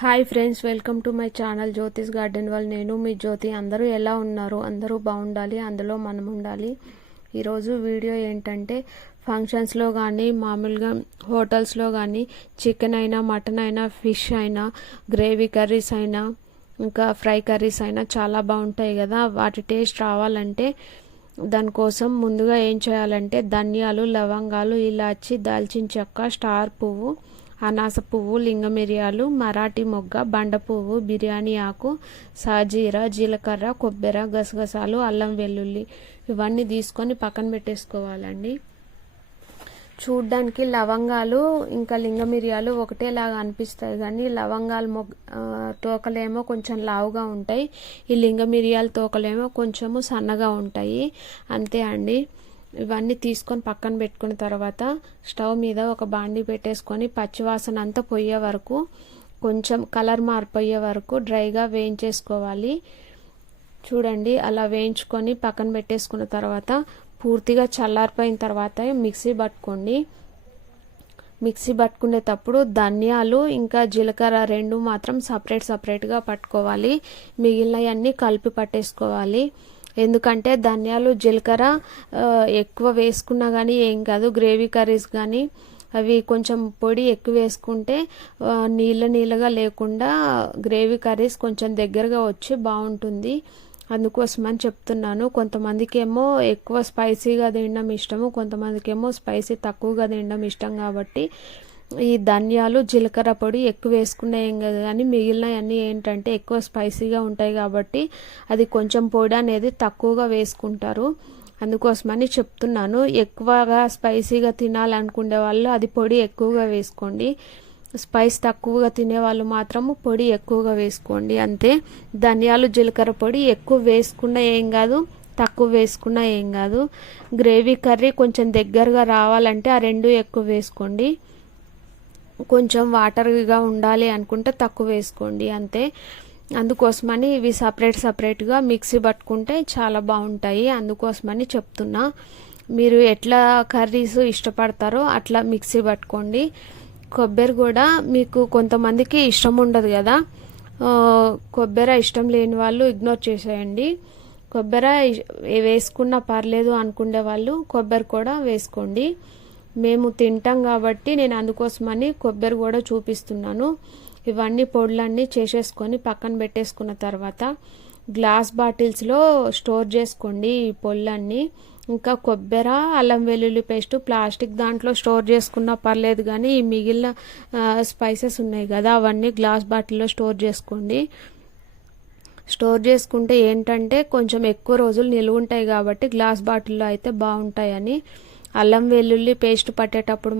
Hi friends welcome to my channel Jyotish garden వాళ్ళు నేను మీ జ్యోతి. అందరూ ఎలా ఉన్నారు? అందరూ బాగుండాలి అందులో మనం ఉండాలి. ఈరోజు వీడియో ఏంటంటే ఫంక్షన్స్లో కానీ మామూలుగా హోటల్స్లో కానీ చికెన్ అయినా మటన్ అయినా ఫిష్ అయినా గ్రేవీ కర్రీస్ అయినా ఇంకా ఫ్రై కర్రీస్ అయినా చాలా బాగుంటాయి కదా. వాటి టేస్ట్ రావాలంటే దానికోసం ముందుగా ఏం చేయాలంటే ధనియాలు లవంగాలు ఇలాచి దాల్చిన చెక్క స్టార్ పువ్వు అనాస పువ్వు లింగమిరియాలు మరాఠీ మొగ్గ బండ పువ్వు బిర్యానీ ఆకు సాజీర జీలకర్ర కొబ్బరి గసగసాలు అల్లం వెల్లుల్లి ఇవన్నీ తీసుకొని పక్కన పెట్టేసుకోవాలండి. చూడ్డానికి లవంగాలు ఇంకా లింగ మిరియాలు ఒకటేలాగా అనిపిస్తాయి కానీ లవంగాలు మొగ్ తోకలేమో కొంచెం లావుగా ఉంటాయి. ఈ లింగ మిరియాల తోకలేమో కొంచెము సన్నగా ఉంటాయి. అంతే అండి. ఇవన్నీ తీసుకొని పక్కన పెట్టుకున్న తర్వాత స్టవ్ మీద ఒక బాండి పెట్టేసుకొని పచ్చివాసన అంతా పోయే వరకు కొంచెం కలర్ మారిపోయే వరకు డ్రైగా వేయించేసుకోవాలి. చూడండి అలా వేయించుకొని పక్కన పెట్టేసుకున్న తర్వాత పూర్తిగా చల్లారిపోయిన తర్వాత మిక్సీ పట్టుకోండి. మిక్సీ పట్టుకునేటప్పుడు ధనియాలు ఇంకా జీలకర్ర రెండు మాత్రం సపరేట్ సపరేట్గా పట్టుకోవాలి. మిగిలినవన్నీ కలిపి పట్టేసుకోవాలి. ఎందుకంటే ధనియాలు జీలకర్ర ఎక్కువ వేసుకున్నా కానీ ఏం కాదు. గ్రేవీ కర్రీస్ కానీ అవి కొంచెం పొడి ఎక్కువ వేసుకుంటే నీళ్ళ నీళ్ళగా లేకుండా గ్రేవీ కర్రీస్ కొంచెం దగ్గరగా వచ్చి బాగుంటుంది. అందుకోసమని చెప్తున్నాను. కొంతమందికి ఏమో ఎక్కువ స్పైసీగా తినడం ఇష్టము కొంతమందికి ఏమో స్పైసీ తక్కువగా తినడం ఇష్టం కాబట్టి ఈ ధనియాలు జీలకర్ర పొడి ఎక్కువ వేసుకునే ఏం కాదు. కానీ మిగిలినవన్నీ ఏంటంటే ఎక్కువ స్పైసీగా ఉంటాయి కాబట్టి అది కొంచెం పొడి అనేది తక్కువగా వేసుకుంటారు. అందుకోసమని చెప్తున్నాను. ఎక్కువగా స్పైసీగా తినాలనుకునే వాళ్ళు అది పొడి ఎక్కువగా వేసుకోండి. స్పైస్ తక్కువగా తినే వాళ్ళు మాత్రము పొడి ఎక్కువగా వేసుకోండి. అంతే. ధనియాలు జీలకర్ర పొడి ఎక్కువ వేసుకున్నా ఏం కాదు తక్కువ వేసుకున్నా ఏం కాదు. గ్రేవీ కర్రీ కొంచెం దగ్గరగా రావాలంటే ఆ రెండు ఎక్కువ వేసుకోండి. కొంచెం వాటర్గా ఉండాలి అనుకుంటే తక్కువ వేసుకోండి అంతే. అందుకోసమని ఇవి సపరేట్ సపరేట్గా మిక్సీ పట్టుకుంటే చాలా బాగుంటాయి. అందుకోసమని చెప్తున్నా మీరు ఎట్లా కర్రీస్ ఇష్టపడతారో అట్లా మిక్సీ పట్టుకోండి. కొబ్బరి కూడా మీకు కొంతమందికి ఇష్టం ఉండదు కదా. కొబ్బరి ఇష్టం లేని వాళ్ళు ఇగ్నోర్ చేసేయండి. కొబ్బరి వేసుకున్నా పర్లేదు అనుకునే వాళ్ళు కొబ్బరి కూడా వేసుకోండి. మేము తింటాం కాబట్టి నేను అందుకోసమని కొబ్బరి కూడా చూపిస్తున్నాను. ఇవన్నీ పొడులన్నీ చేసేసుకొని పక్కన పెట్టేసుకున్న తర్వాత గ్లాస్ బాటిల్స్లో స్టోర్ చేసుకోండి ఈ పొళ్ళన్నీ. ఇంకా కొబ్బరి అల్లం వెల్లుల్లి పేస్ట్ ప్లాస్టిక్ దాంట్లో స్టోర్ చేసుకున్నా పర్లేదు కానీ ఈ మిగిలిన స్పైసెస్ ఉన్నాయి కదా అవన్నీ గ్లాస్ బాటిల్లో స్టోర్ చేసుకోండి. స్టోర్ చేసుకుంటే ఏంటంటే కొంచెం ఎక్కువ రోజులు నిలువ ఉంటాయి కాబట్టి గ్లాస్ బాటిల్లో అయితే బాగుంటాయని అల్లం వెల్లుల్లి పేస్ట్ పట్టేటప్పుడు